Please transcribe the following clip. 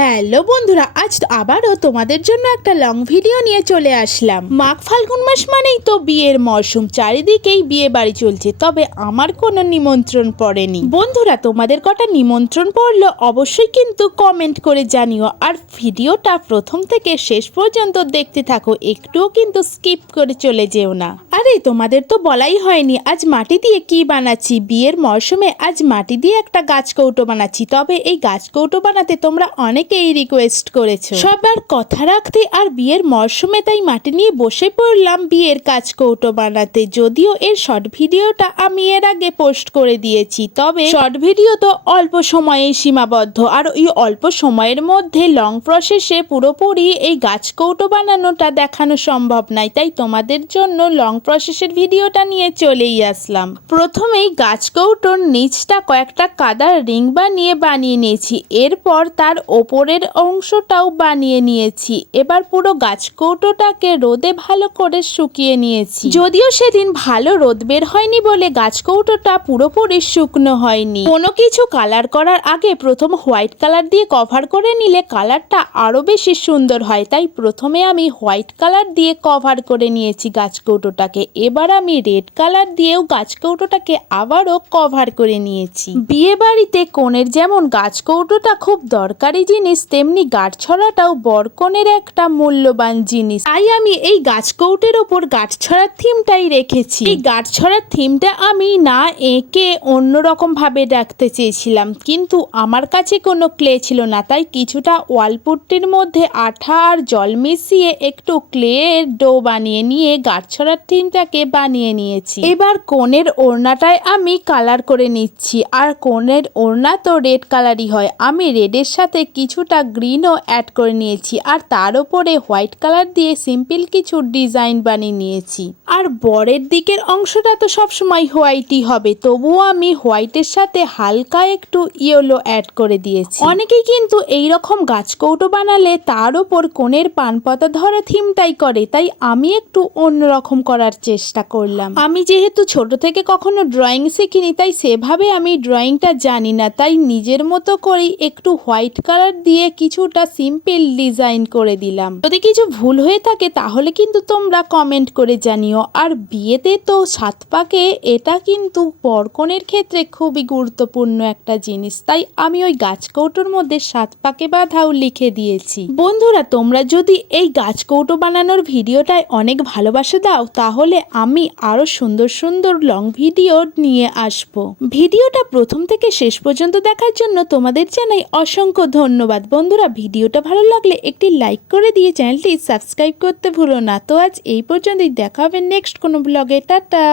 Hello বন্ধুরা, আজ আবারও তোমাদের জন্য একটা লং ভিডিও নিয়ে চলে আসলাম। মাঘ ফাল্গুন মাস মানেই তো বিয়ের মরশুম, চারিদিকেই বিয়ে বাড়ি চলছে, তবে আমার কোনো নিমন্ত্রণ পড়েনি। বন্ধুরা, তোমাদের কটা নিমন্ত্রণ পড়ল অবশ্যই কিন্তু কমেন্ট করে জানিও, আর ভিডিওটা প্রথম থেকে শেষ পর্যন্ত দেখতে থাকো, একটুও কিন্তু স্কিপ করে চলে যেও না। আরে, তোমাদের তো বলাই হয়নি, আজ মাটি দিয়ে কি বানাচ্ছি? বিয়ের মরশুমে আজ মাটি দিয়ে একটা গাছ কৌটো বানাচ্ছি, তবে এই গাছ কৌটো বানাতে তোমরা অনেকেই রিকোয়েস্ট করেছ। সবার কথা রাখতে আর বিয়ের মরশুমে তাই মাটি নিয়ে বসে পড়লাম বিয়ের কাজ কৌটো বানাতে। যদিও এর শর্ট ভিডিওটা আমি এর আগে পোস্ট করে দিয়েছি, তবে শর্ট ভিডিও তো অল্প সময়ে সীমাবদ্ধ। আর ওই অল্প সময়ের মধ্যে লং প্রসেসে পুরোপুরি এই গাছ কৌটো বানানোটা দেখানো সম্ভব নাই। তাই তোমাদের জন্য লং প্রসেসের ভিডিওটা নিয়ে চলেই আসলাম। প্রথমেই গাছ কৌটোর নিচটা কয়েকটা কাদার রিং বানিয়ে বানিয়ে নিয়েছি। এরপর তার ওপরের অংশটাও বানিয়ে নিয়েছি। এবার পুরো গাছ কৌটোটাকে রোদে ভালো করে শুকিয়ে নিয়েছি। যদিও সেদিন ভালো রোদ বের হয়নি বলে গাছ কৌটোটা পুরোপুরি শুকনো হয়নি। কোনো কিছু কালার করার আগে প্রথম হোয়াইট কালার দিয়ে কভার করে নিলে কালারটা আরও বেশি সুন্দর হয়। তাই প্রথমে আমি হোয়াইট কালার দিয়ে কভার করে নিয়েছি গাছ কৌটোটাকে এবার আমি রেড কালার দিয়েও গাছ কৌটোটাকে আবারও কভার করে নিয়েছি। বিয়ে বাড়িতে কোণের যেমন গাছ কৌটোটা খুব দরকারি জিনিস তেমনি গাছ ছড়াটাও বরকনের একটা মূল্যবান জিনিস। তাই আমি এই গাছ কৌটের ওপর গাছ ছড়ার থিমটাই রেখেছি। এই গাছ ছড়ার থিমটা আমি না এঁকে অন্যরকম ভাবে রাখতে চেয়েছিলাম, কিন্তু আমার কাছে কোনো ক্লে ছিল না, তাই কিছুটা ওয়ালপুট্টির মধ্যে আঠা আর জল মিশিয়ে একটু ক্লের ডো বানিয়ে নিয়ে গাছ ছড়ার থিমটাকে বানিয়ে নিয়েছি। এবার কোণের ওড়নাটায় আমি কালার করে নিচ্ছি, আর কোণের ওড়না তো রেড কালারই হয়। আমি রেডের সাথে কিছুটা গ্রিনও অ্যাড করে নিয়েছি। আর তার উপরে হোয়াইট কালার দিয়ে সিম্পল কিছু ডিজাইন বানিয়ে নিয়েছি। আর বরের দিকের অংশটা তো সবসময় হোয়াইটই হবে। তবুও আমি হোয়াইটের সাথে হালকা একটু ইয়েলো অ্যাড করে দিয়েছি। অনেকেই কিন্তু এই রকম গাছ কৌটো বানালে তার উপর কোণের পানপাতা ধরা থিমটাই করে। তাই আমি একটু অন্যরকম করার চেষ্টা করলাম। আমি যেহেতু ছোট থেকে কখনো ড্রয়িং শিখিনি, তাই সেভাবে আমি ড্রয়িংটা জানি না। তাই নিজের মতো করেই একটু হোয়াইট কালার দিয়ে কিছুটা সিম্পল ডিজাইন করে দিলাম। যদি কিছু ভুল হয়ে থাকে, তাহলে কিন্তু তোমরা কমেন্ট করে জানিও। আর বিয়েতে তো সাত পাকে, এটা কিন্তু বরকনের ক্ষেত্রে খুবই গুরুত্বপূর্ণ একটা জিনিস। তাই আমি ওই গাছ কৌটোর মধ্যে সাত পাকে বাঁধাও লিখে দিয়েছি। বন্ধুরা, তোমরা যদি এই গাছ কৌটো বানানোর ভিডিওটায় অনেক ভালোবাসা দাও, তাহলে আমি আরও সুন্দর সুন্দর লং ভিডিও নিয়ে আসব। ভিডিওটা প্রথম থেকে শেষ পর্যন্ত দেখার জন্য তোমাদের জানাই অসংখ্য ধন্যবাদ বন্ধুরা। ভিডিওটা ভালো লাগলে একটি লাইক করে দিয়ে চ্যানেলটি সাবস্ক্রাইব করতে ভুলো না। তো আজ এই পর্যন্তই। দেখা হবে নেক্সট কোনো ব্লগে। টাটা।